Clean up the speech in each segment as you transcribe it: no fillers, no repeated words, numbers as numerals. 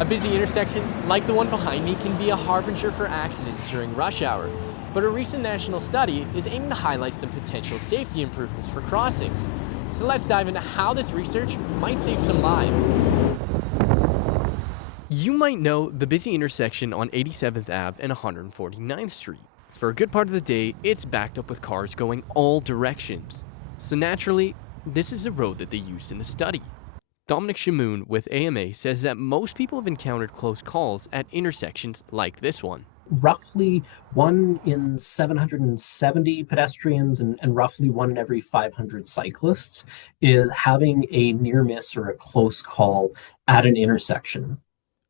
A busy intersection, like the one behind me, can be a harbinger for accidents during rush hour. But a recent national study is aiming to highlight some potential safety improvements for crossing. So let's dive into how this research might save some lives. You might know the busy intersection on 87th Ave and 149th Street. For a good part of the day, it's backed up with cars going all directions. So naturally, this is a road that they used in the study. Dominic Shamoon with AMA says that most people have encountered close calls at intersections like this one. Roughly one in 770 pedestrians and roughly one in every 500 cyclists is having a near miss or a close call at an intersection.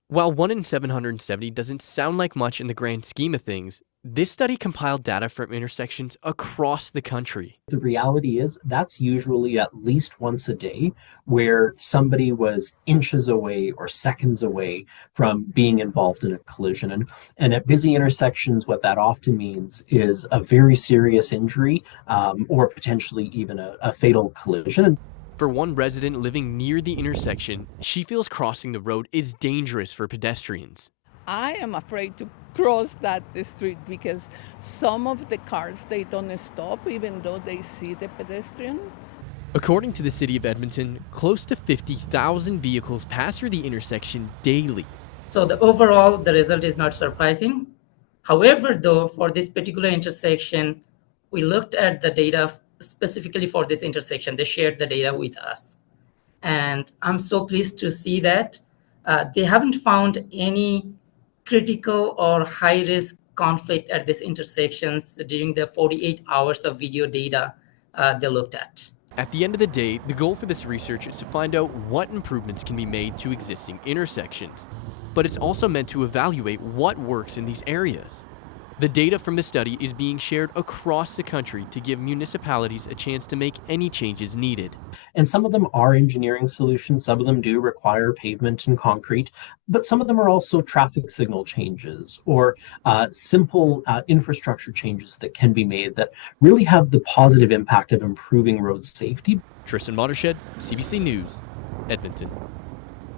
While 1 in 770 doesn't sound like much in the grand scheme of things, this study compiled data from intersections across the country. The reality is that's usually at least once a day where somebody was inches away or seconds away from being involved in a collision. And at busy intersections, what that often means is a very serious injury or potentially even a fatal collision. For one resident living near the intersection, she feels crossing the road is dangerous for pedestrians. I am afraid to cross that street because some of the cars, they don't stop even though they see the pedestrian. According to the city of Edmonton, close to 50,000 vehicles pass through the intersection daily. So the result is not surprising. However, though, for this particular intersection, we looked at the data specifically for this intersection. They shared the data with us. And I'm so pleased to see that they haven't found any critical or high-risk conflict at these intersections during the 48 hours of video data they looked at. At the end of the day, the goal for this research is to find out what improvements can be made to existing intersections. But it's also meant to evaluate what works in these areas. The data from the study is being shared across the country to give municipalities a chance to make any changes needed. And some of them are engineering solutions, some of them do require pavement and concrete, but some of them are also traffic signal changes or simple infrastructure changes that can be made that really have the positive impact of improving road safety. Tristan, Mottershead, CBC News, Edmonton.